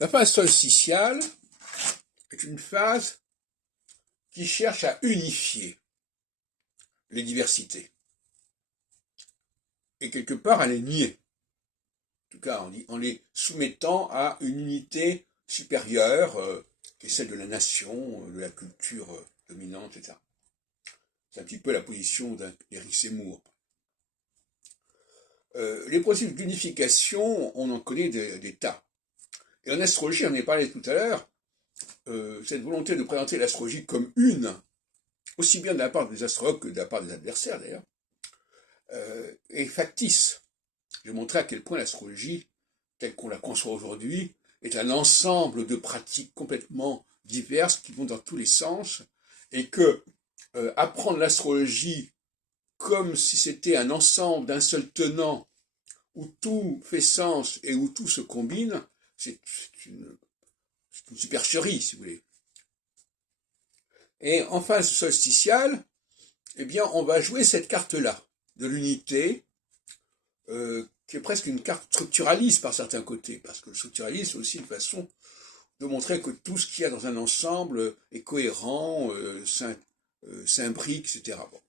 La phase solsticiale est une phase qui cherche à unifier les diversités et quelque part à les nier, en tout cas en les soumettant à une unité supérieure qui est celle de la nation, de la culture dominante, etc. C'est un petit peu la position d'Éric Zemmour. Les processus d'unification, on en connaît des tas. Et en astrologie, on en a parlé tout à l'heure, cette volonté de présenter l'astrologie comme une, aussi bien de la part des astrologues que de la part des adversaires d'ailleurs, est factice. J'ai montré à quel point l'astrologie, telle qu'on la conçoit aujourd'hui, est un ensemble de pratiques complètement diverses qui vont dans tous les sens, et que apprendre l'astrologie comme si c'était un ensemble d'un seul tenant, où tout fait sens et où tout se combine, c'est une supercherie, si vous voulez. Et en phase solsticiale, eh bien, on va jouer cette carte-là, de l'unité, qui est presque une carte structuraliste par certains côtés, parce que le structuralisme, c'est aussi une façon de montrer que tout ce qu'il y a dans un ensemble est cohérent, s'imbrique, etc. Bon.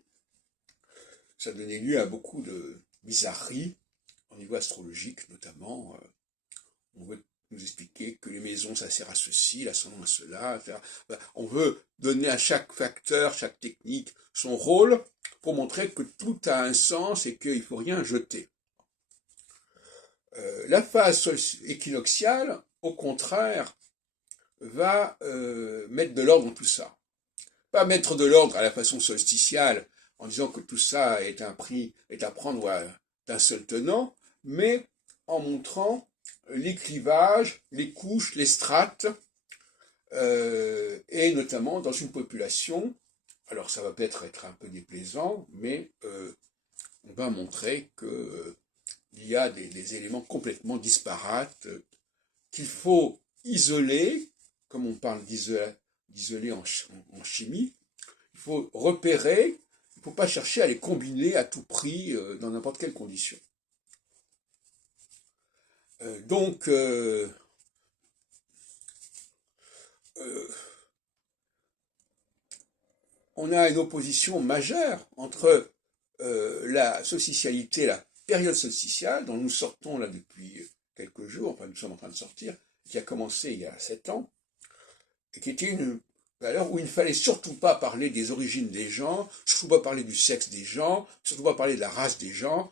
Ça a donné lieu à beaucoup de bizarreries, au niveau astrologique notamment. On veut nous expliquer que les maisons, ça sert à ceci, l'ascendant à cela. On veut donner à chaque facteur, chaque technique, son rôle pour montrer que tout a un sens et qu'il ne faut rien jeter. La phase équinoxiale, au contraire, va mettre de l'ordre dans tout ça. Pas mettre de l'ordre à la façon solsticiale, en disant que tout ça est à prendre d'un seul tenant, mais en montrant les clivages, les couches, les strates, et notamment dans une population. Alors ça va peut-être être un peu déplaisant, mais on va montrer qu'il y a des éléments complètement disparates qu'il faut isoler, comme on parle d'isoler en chimie. Il faut repérer, il ne faut pas chercher à les combiner à tout prix dans n'importe quelle condition. Donc, on a une opposition majeure entre la solsticialité, la période solsticiale, dont nous sortons là depuis quelques jours, enfin nous sommes en train de sortir, qui a commencé il y a 7 ans, et qui était une période où il ne fallait surtout pas parler des origines des gens, surtout pas parler du sexe des gens, surtout pas parler de la race des gens,